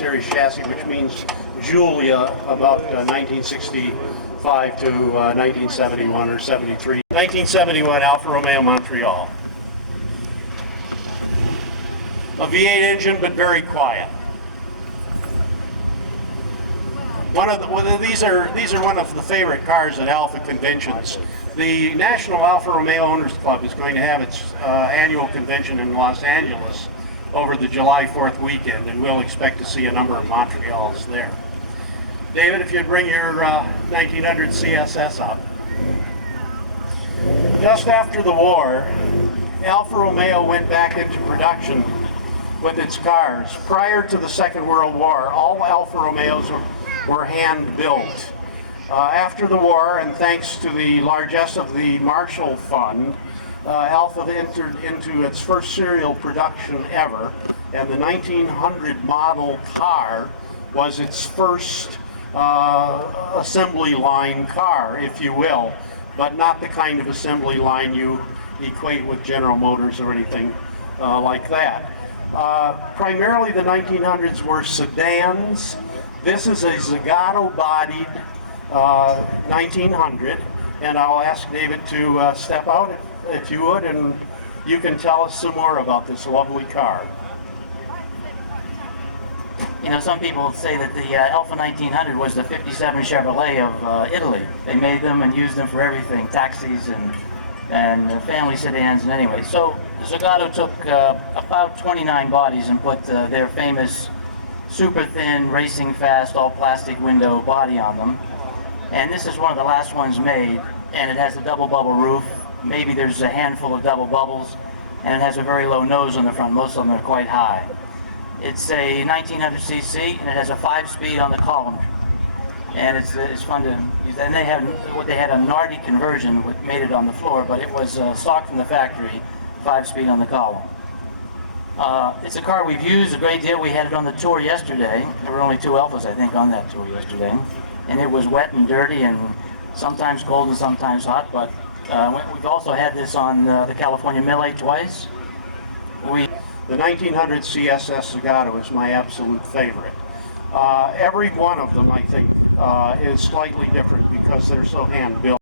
Series chassis, which means Julia, about 1965 to 1971 or 73. 1971 Alfa Romeo Montreal. A V8 engine, but very quiet. These are one of the favorite cars at Alfa conventions. The National Alfa Romeo Owners Club is going to have its annual convention in Los Angeles over the July 4th weekend, and we'll expect to see a number of Montreals there. David, if you'd bring your 1900 CSS up. Just after the war, Alfa Romeo went back into production with its cars. Prior to the Second World War, all Alfa Romeos were hand-built. After the war, and thanks to the largesse of the Marshall Fund, Alfa entered into its first serial production ever, and the 1900 model car was its first assembly line car, if you will, but not the kind of assembly line you equate with General Motors or anything like that. Primarily the 1900s were sedans. This is a Zagato bodied 1900, and I'll ask David to step out if you would, and you can tell us some more about this lovely car. You know, some people say that the Alfa 1900 was the 57 Chevrolet of Italy. They made them and used them for everything, taxis and family sedans and anyway. So Zagato took about 29 bodies and put their famous super thin, racing fast, all plastic window body on them. And this is one of the last ones made, and it has a double bubble roof. Maybe there's a handful of double bubbles, and it has a very low nose on the front. Most of them are quite high. It's a 1900cc, and it has a 5-speed on the column. And it's fun to use. And they had a Nardi conversion, which made it on the floor, but it was stock from the factory, 5-speed on the column. It's a car we've used a great deal. We had it on the tour yesterday. There were only 2 Alfas, I think, on that tour yesterday. And it was wet and dirty and sometimes cold and sometimes hot, but we've also had this on the California Millet twice. The 1900 CSS Zagato is my absolute favorite. Every one of them, I think, is slightly different because they're so hand-built.